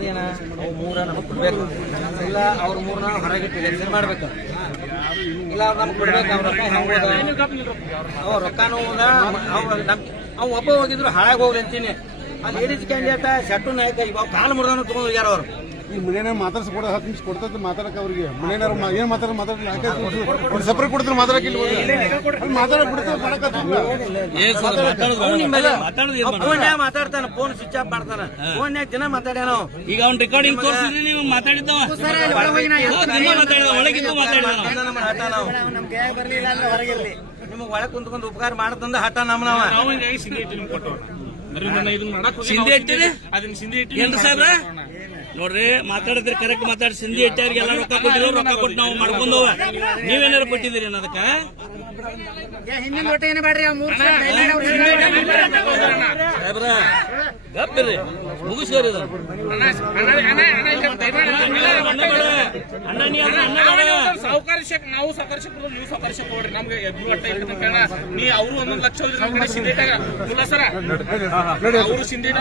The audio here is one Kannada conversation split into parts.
ಅದೇನ ಅವು ಮೂರ ನಮಗೆ ಕೊಡ್ಬೇಕು, ಇಲ್ಲ ಅವ್ರ ಮೂರನ್ನ ಹೊರಗಿಟ್ಟು ಎಲೆಕ್ಷನ್ ಮಾಡ್ಬೇಕು, ಇಲ್ಲ ಅವ್ರು ನಮ್ಗೆ ಕೊಡ್ಬೇಕು. ಅವ್ರ ರೊಕ್ಕ ಅವ ರೊಕ್ಕನೂ ಅವ್ ಒಬ್ಬ ಹೋಗಿದ್ರು ಹಾಳಾಗಿ ಹೋಗ್ಲಿ ಅಂತೀನಿ. ಆ ಲೇಡೀಸ್ ಕ್ಯಾಂಡಿಡೇಟ್ ಶೆಟ್ಟು ನಾಯಕ ಇವಾಗ ಕಾಲು ಮುರಿದಾನು ತಗೊಂಡು ಹೋಗ್ಯಾರ ಅವ್ರು. ಈ ಮನೇನಾರು ಮಾತಾಡ್ಸ್ಕೊಡ 10 ನಿಮಿಷ ಕೊಡ್ತದ ಮಾತಾಡಕ್ಕೆ ಅವ್ರಿಗೆ. ಮನೇನಾರು ಏನ್ ಮಾತಾಡಲ್ಲ ಸಪ್ರೇಟ್ ಕೊಡ್ತಾರೆ ಮಾತಾಡಕ್ಕೆ ಮಾತಾಡ್ತಾನ, ಫೋನ್ ಸ್ವಿಚ್ ಆಫ್ ಮಾಡ್ತಾನ, ಫೋನ್ಯಾಗ ದಿನ ಮಾತಾಡ್ಯಾನ. ಈಗ ಅವ್ನ ರೆಕಾರ್ಡಿಂಗ್ ತೋರಿಸಿದ್ರೆ ನೀವು ಮಾತಾಡಿದ್ದವ ನಿಮಗ್ ಒಳಗ್ ಕುಂತ್ಕೊಂಡ್ ಉಪಕಾರ ಮಾಡತಂದ ಹಠ ನಮ್ಮನವ ಸಿಂಧಿ ಇಟ್ಟಿರಿ ಏನ್ರಿ ಸಾಹೇಬ್ರ ನೋಡ್ರಿ ಮಾತಾಡಿದ್ರೆ ಕರೆಕ್ಟ್ ಮಾತಾಡಿ. ಸಿಂಧಿ ಇಟ್ಟವ್ರಿಗೆ ಎಲ್ಲ ರೊಕ್ಕ ಕೊಟ್ಟಿರೋ ರೊಕ್ಕ ಕೊಟ್ಟು ನಾವು ಮಾಡ್ಕೊಂಡವ. ನೀವೇನಾರು ಕೊಟ್ಟಿದ್ದೀರಿ ಅನ್ನೋದಕ್ಕ ಸಾಹೇಬ್ರ ಗಪ್ಪಿರಿ ಮುಗಿಸ್ಕೋರಿ. ನಾವು ಸಾಕರ್ಶಕರು ನೀವು ಸಾಕರ್ಶಕ ಕೊಡ್ರಿ. ನಮ್ಗೆ ಎದ್ರು ಅಟ್ಟ ನೀ ಅವರು 1 ಲಕ್ಷ ಸಿಂಧೇಟಾಗ ಸರ ಅವರು ಸಿಂಧೇಟ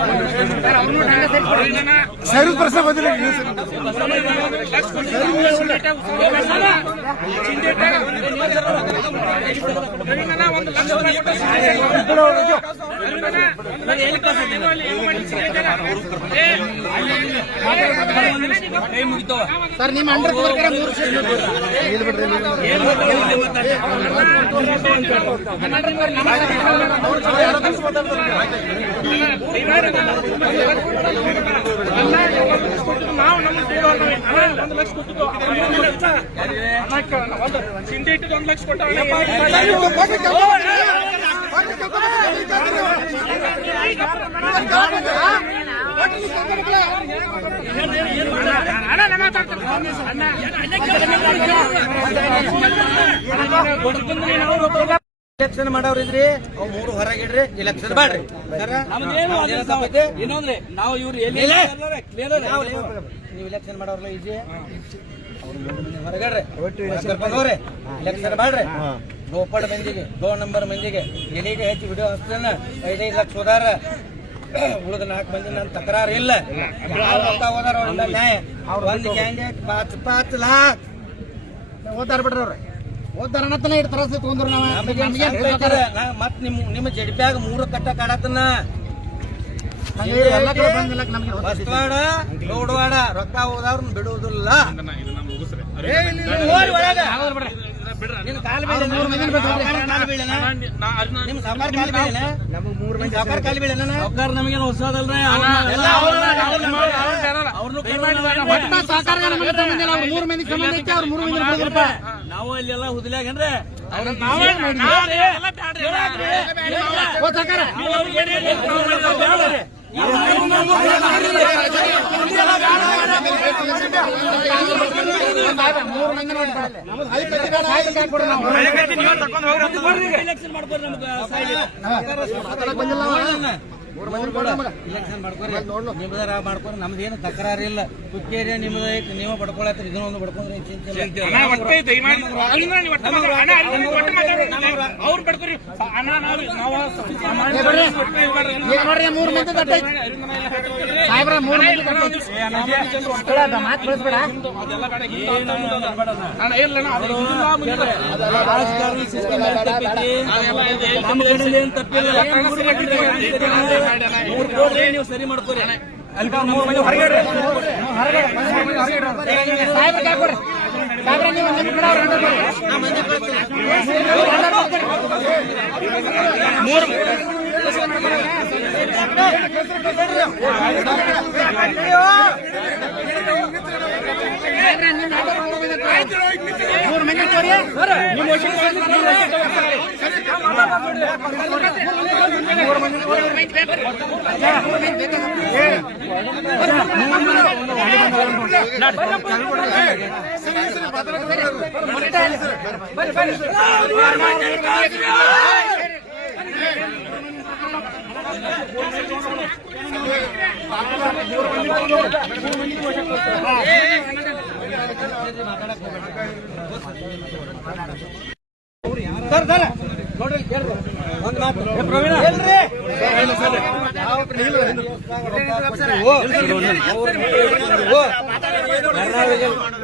ಸರ್ ನಿಮ್ಮ ಅಂಡ್ರ ನಾವು ನಮ್ಮ 1 ಲಕ್ಷ ಕೊಟ್ಟಿದ್ದು ಸಿಂಧಿ ಇಟ್ಟಿದ್ದು 1 ಲಕ್ಷ ಕೊಟ್ಟ ಎಲೆಕ್ಷನ್ ಮಾಡವ್ರಿದ್ರಿ, ಅವ್ 3 ಹೊರಗಿಡ್ರಿ, ಎಲೆಕ್ಷನ್ ಮಾಡ್ರಿ. ಇನ್ನೊಂದ್ರೆ ನಾವು ಇವ್ರು ನೀವು ಎಲೆಕ್ಷನ್ ಮಾಡೋರ್ಲ ಈಜಿ ಹೊರಗಡ್ರಿ ಹೋಗ್ರಿ, ಎಲೆಕ್ಷನ್ ಮಾಡ್ರಿ. ಗೋಪಡ್ ಮಂದಿಗೆ 2 ನಂಬರ್ ಮಂದಿಗೆ ಎಲ್ಲಿಗೆ ಹೆಚ್ಚು ವಿಡಿಯೋ ಹಚ್ತಾನ 5-5 ಲಕ್ಷ ಹೋದಾರ. ಉಳಿದ 4 ಮಂದಿ ನನ್ನ ತಕರಾರು ಇಲ್ಲ. ಹೋದಾರ ನ್ಯಾಯ. ಒಂದು ಕ್ಯಾಂಡಿಡೇಟ್ 5 ಲಾಖ ಓದಾರ ಬಿಡ್ರಿ ಅವ್ರೆ. ಓದಾರ ಇಡ್ತಾರ ತೊಂದ್ರೆ ಮತ್ ನಿಮ್ಮ ಜಡಿಪ್ಯಾಗ 3 ಕಟ್ಟ ಕಾಡತನ ಬಸ್ವಾಡ ರೋಡ್ವಾಡ ರೊಕ್ಕ ಹೋದವ್ರನ್ನ ಬಿಡುವುದಿಲ್ಲ. ನಿಮ್ ಕಾಲ ನಮಗೇನು ಹೊಸದಲ್ರಿ. ನಾವು ಇಲ್ಲೆಲ್ಲ ಹುದಲಾಗೇನ್ರಿ ಎಲೆಕ್ಷನ್ ಮಾಡ್ಬೋದು. ಎಲೆಕ್ಷನ್ ಮಾಡ್ಕೊರಿ, ನಿಮ್ದಾರ ಮಾಡ್ಕೊರಿ. ನಮ್ದೇನು ತಕರಾರು ಇಲ್ಲ. ಕುಕ್ಕೇರಿ ನಿಮ್ದ ನೀವು ಬಡ್ಕೊಳತ್ರಿ, ಇದನ್ನೊಂದು ಬಡ್ಕೊಂಡ್ರಿ ಅವ್ರು ಬಡ್ಕೊರಿ. ನೀವು ಸರಿ ಮಾಡ್ಕೊರಿ. ಸರ್ ನೋಡ್ರಿ ಕೇಳ್ರಿ ಒಂದ್ ಮಾತು ಪ್ರವೀಣ ಹೇಳ್ರಿ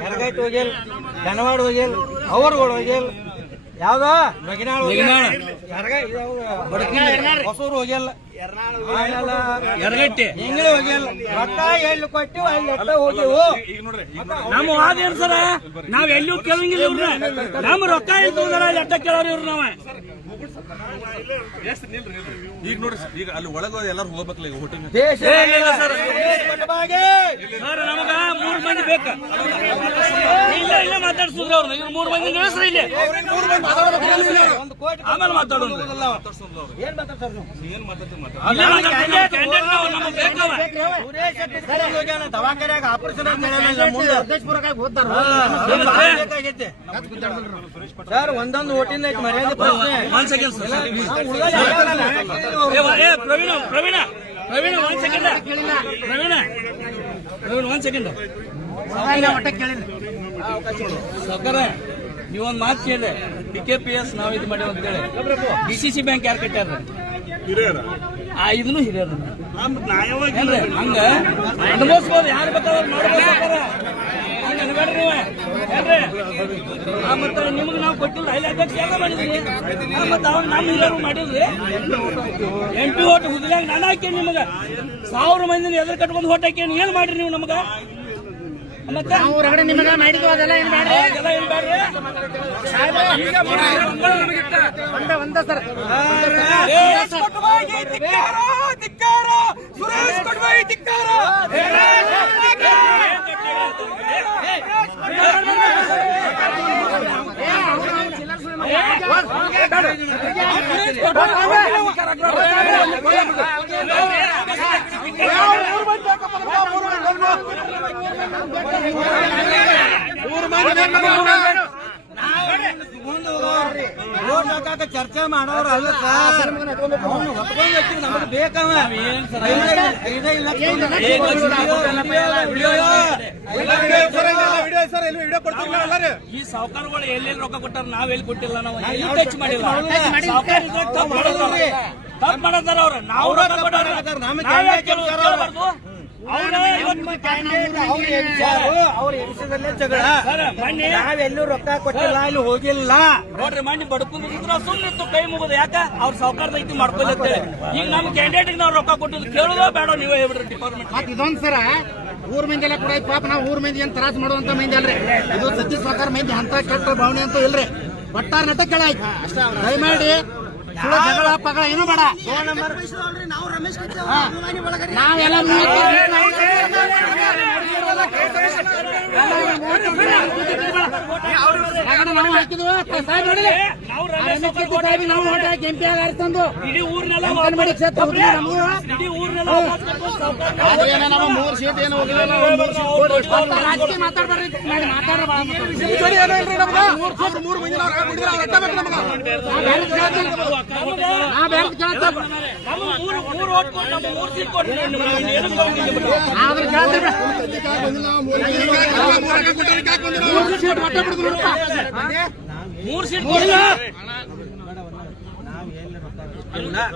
ಎರಗೈಟ್ ಹೋಗಿಲ್ ಧನವಾಡ ಹೋಗಿಲ್ ಅವ್ರಗಳು ಹೋಗಿಲ್ ಯಾವ್ದ ಬಗಿನಾಳ್ ಹೊಸೂರು ಹೋಗಿಲ್ಲ ಎರಗಟ್ಟಿ ಹಿಂಗ್ಳಿ ಹೋಗಿಲ್ಲ ರೊಕ್ಕ ಎಲ್ಲಿ ಕೊಟ್ಟಿವು ಅಲ್ಲಿ ಎಷ್ಟ ಹೋಗಿವು ನಮ್ಮ ವಾದ ಏನ್ ಸರ ನಾವ್ ಎಲ್ಲೂ ಕೇಳಂಗಿಲ್ಲ ಇವ್ರ ನಮ್ಮ ರೊಕ್ಕ ಎಲ್ಲಿ ತಗೊಂಡಾರ ಎಟ್ಟ ಕೇಳೋರು ಇವ್ರು ನಾವ ಈಗ ನೋಡ್ರಿ ಈಗ ಅಲ್ಲಿ ಒಳಗೆ ಎಲ್ಲಾರು ಹೋಗ್ಬೇಕಲ್ಲ ಈಗ ಹೋಟೆಲ್ ದೇಶ ಸರ್ ನಮಗ 3 ಮಂದಿ ಬೇಕು ಇಲ್ಲ ಮಾತಾಡ್ಸಿದ್ರು ಅವ್ರನ್ನ ಇವ್ರು 3 ಮಂದಿ ನಿಲ್ಲಿಸ್ರಿ ಇಲ್ಲಿ ಒಂದು ಕೋಟಿ ಆಮೇಲೆ ಮಾತಾಡೋಣ ಏನ್ ಮಾತಾಡ್ತಾರ ನೀವು ದವಾಖಾನ್ಯಾಗ ಆಪರೇಷನ್ ಸರ್ ಒಂದೊಂದು ಓಟಿನ ಮರ್ಯಾದೆ ಪ್ರವೀಣ 1 ಸೆಕೆಂಡ್ ಸರ್ಕಾರ ನೀವೊಂದ್ ಮಾತು ಕೇಳಿದೆ DKPS ನಾವ್ ಇದು ಮಾಡಿ ಅಂತೇಳಿ DCC ಬ್ಯಾಂಕ್ ಯಾರು ಕಟ್ಟಾರ ಇದನ್ನು ಹಿರಿಯರು ಹಂಗ ಅನುಭವಿಸ್ಬೋದು ಯಾರು ಬೇಕಾದ್ರೆ ನೋಡ್ಬೋದು ಹಂಗ ಅನ್ಬೇಡ್ರಿ ನೀವ ಹೇಳ್ರಿ ಮತ್ತ ನಿಮ್ಗೆ ನಾವು ಕೊಟ್ಟಿಲ್ಲ ಇಲ್ಲಿ ಅಧ್ಯಕ್ಷ ಎಲ್ಲ ಮಾಡಿದ್ರಿ ಮತ್ತ ಅವ್ನು ನಮ್ಮ ಹಿರಿಯರು ಮಾಡಿದ್ರಿ MP ಓಟ್ ಹುದ್ದಾಗ ನಾನು ಹಾಕೇನಿ ನಿಮಗ 1000 ಮಂದಿನ ಎದುರು ಕಟ್ಕೊಂಡು ಓಟ್ ಹಾಕೇನಿ ಏನ್ ಮಾಡ್ರಿ ನೀವು ನಮಗ ಮತ್ತೆ ಹೊರಗಡೆ ನಿಮಗ ಮಾಡಿದ್ವಿ ಅದೆಲ್ಲ ಏನ್ ಮಾಡ್ರಿ ಒಂದ ಸರ್ ರೋಡ್ ಹಾಕಾಕ ಚರ್ಚೆ ಮಾಡೋರು ಅಲ್ಲ ಸರ್ ಹೊತ್ಕೊಂಡ್ ನಮಗೆ ಬೇಕವ 5 ಲಕ್ಷ ಈ ಸಾವುಕಾರಗಳು ಎಲ್ಲೆಲ್ಲಿ ರೊಕ್ಕ ಕೊಟ್ಟಾರ ನಾವ್ ಎಲ್ಲಿ ಕೊಟ್ಟಿಲ್ಲ ನಾವು ಎಲ್ಲಿ ಟಚ್ ಮಾಡಿಲ್ಲ ತಪ್ಪು ಮಾಡತಾರ ಅವ್ರ ನಾವು ರೊಕ್ಕ ಕೊಟ್ಟಾರ ಅವ್ರ ಎನಿಸದಲ್ಲೇ ಜಗಳ ನಾವೆಲ್ಲೂ ರೊಕ್ಕ ಕೊಟ್ಟಿಲ್ಲ ಇಲ್ಲಿ ಹೋಗಿಲ್ಲ ನೋಡ್ರಿ ಮಣ್ಣಿ ಬಡ್ಕೊಂಡಿದ್ರ ಸುಮ್ಮನಿತ್ತು ಕೈ ಮುಗಿದು ಯಾಕ ಅವ್ರ ಸಾವುಕಾರದ ಐತಿ ಮಾಡ್ಕೊಳತ್ತೇಳಿ ಈಗ ನಮ್ ಕ್ಯಾಂಡಿಡೇಟ್ ನಾವು ರೊಕ್ಕ ಕೊಟ್ಟಿದ್ದು ಕೇಳೋದೋ ಬೇಡ ನೀವೇ ಹೇಳ್ಬಿಡ್ರಿ ಡಿಪಾರ್ಟ್ಮೆಂಟ್ ಇದೊಂದ್ ಸರ ಊರ್ ಮಂದಿ ಎಲ್ಲ ಕೂಡ ಪಾಪ ನಾವು ಊರ್ ಮಂದಿ ಏನ್ ತ್ರಾಸ ಮಾಡುವಂತ ಮಂದಿ ಅಲ್ರಿ ಇದು ಸತ್ಯ ಸರ್ಕಾರ ಮಂದಿ ಅಂತ ಕೆಟ್ಟ ಭಾವನೆ ಅಂತ ಇಲ್ರಿ ಒಟ್ಟಾರ ನಟ ಕೆಳ ಆಯ್ತು ದಯಮಾಡಿ ಜಗಳ ಪಗಳ ಏನು ಬೇಡ ನಾವೆಲ್ಲ ನಾವು ಹಾಕಿದ್ವಿ ಸಾಹೇಬ್ ನೋಡಿಲ್ಲ ನಾವು ಓಟ್ ಹಾಕಿ MP ಆರಿಸ್ತಂದು ಇಡೀ ಊರ್ನೆಲ್ಲ ಅಂಗನವಾಡಿ ಕ್ಷೇತ್ರ ಇಡೀ ಊರ್ನೆಲ್ಲ ನಾವು 3 ಸೀಟ್ ಏನು ರಾಜಕೀಯ ಮಾತಾಡ್ಬಾರ್ರಿ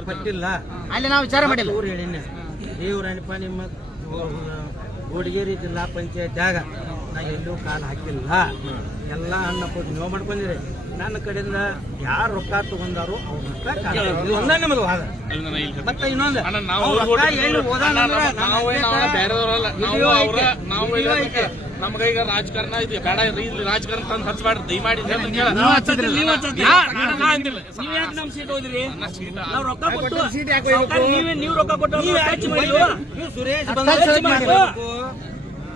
ಕೊಟ್ಟಿಲ್ಲ ಅಲ್ಲಿ ನಾವು ವಿಚಾರ ಮಾಡಿಲ್ಲ ಊರು ಹೇಳಿನ ಇವ್ರನಪ್ಪ ನಿಮ್ಮ ಗೋಡಿಗೇರಿ ಜಿಲ್ಲಾ ಪಂಚಾಯತ್ಯಾಗ ನಾ ಎಲ್ಲೂ ಕಾಲು ಹಾಕಿಲ್ಲ ಎಲ್ಲ ಅನ್ನ ಕೊಟ್ಟು ನೀವು ಮಾಡ್ಕೊಂಡಿರಿ ನನ್ನ ಕಡೆಯಿಂದ ಯಾರು ರೊಕ್ಕ ತಗೊಂಡಾರು ಅವ್ರ ಒಂದ ನಿಮ್ಮದು ವಾದ ಮತ್ತೆ ಇನ್ನೊಂದು ನಮ್ಗ ಈಗ ರಾಜಕಾರಣ ಇದು ಬೇಡ ಇಲ್ಲಿ ರಾಜಕಾರಣ ತಂದು ಹಚ್ಚಬೇಡ್ರಿ ದಯಮಾಡಿ ನಮ್ ಸೀಟ್ ಹೋದ್ರಿ ನಾವ್ ರೊಕ್ಕ ಕೊಟ್ಟು ನೀವು ರೊಕ್ಕ ಕೊಟ್ಟು ಸುರೇಶ್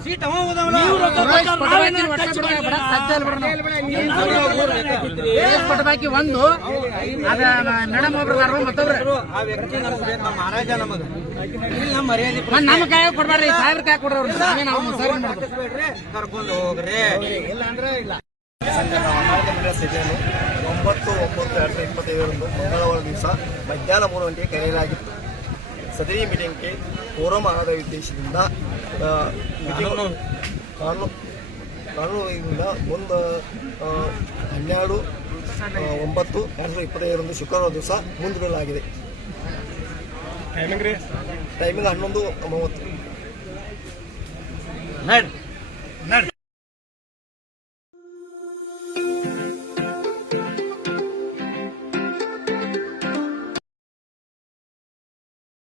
ಸೀಟ್ ಅವ ಬಾಕಿ ಒಂದು ಅದ ಮೇಡಮ್ ಒಬ್ರು ಮತ್ತೊಬ್ರು ಆ ವ್ಯಕ್ತಿ ನಮ್ಗೆ ಮಹಾರಾಜ ನಮಗ ಇಲ್ಲಿ ನಮ್ಮ ಮರ್ಯಾದೆ ನಮ್ಮ ಕೈ ಕೊಡ್ಬಾರ್ರಿ ಸಾವಿರ ಕಾಯಿ ಕೊಡ್ರಿ ಕರ್ಕೊಂಡು ಹೋಗ್ರಿ ಇಲ್ಲ ಅಂದ್ರೆ ಇಲ್ಲ ಸಂಘದ ಮಂಡಳ ಸಭೆಯನ್ನು 9/9/2025 ಮಂಗಳವಾರ ದಿವಸ ಮಧ್ಯಾಹ್ನ 3 ಗಂಟೆಗೆ ಕರೆಯಲಾಗಿತ್ತು. ಸದರಿ ಮೀಟಿಂಗ್ಗೆ ಕೋರಂ ಆಗದ ಉದ್ದೇಶದಿಂದ ಕಾನೂನಿನಿಂದ ಮುಂದೆ 12 9/2025 ಶುಕ್ರವಾರ ದಿವಸ ಮುಂದೂಡಲಾಗಿದೆ. ಟೈಮಿಂಗ್ 11:30.